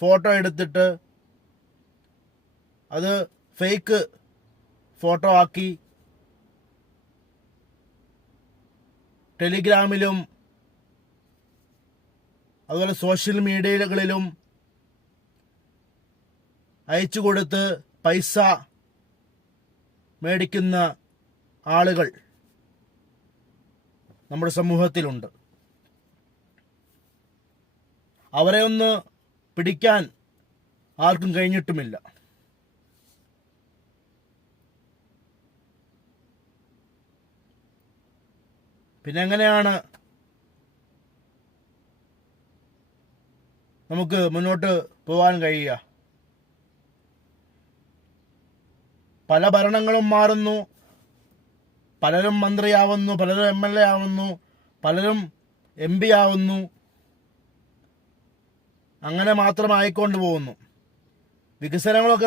Photo എടുത്തിട്ട് അത് fake photo ആക്കി ടെലിഗ്രാമിലും അതുപോലെ സോഷ്യൽ മീഡിയകളിലും അയച്ചു കൊടുത്ത് പൈസ മേടിക്കുന്ന ആളുകൾ നമ്മുടെ സമൂഹത്തിലുണ്ട്. അവരെ ഒന്ന് പിടിക്കാൻ ആർക്കും കഴിഞ്ഞിട്ടുമില്ല. പിന്നെ എങ്ങനെയാണ് നമുക്ക് മുന്നോട്ട് പോകാൻ കഴിയുക? പല ഭരണങ്ങളും മാറുന്നു, പലരും മന്ത്രിയാവുന്നു, പലരും MLA ആവുന്നു, പലരും MP ആവുന്നു. അങ്ങനെ മാത്രം ആയിക്കൊണ്ട് പോകുന്നു. വികസനങ്ങളൊക്കെ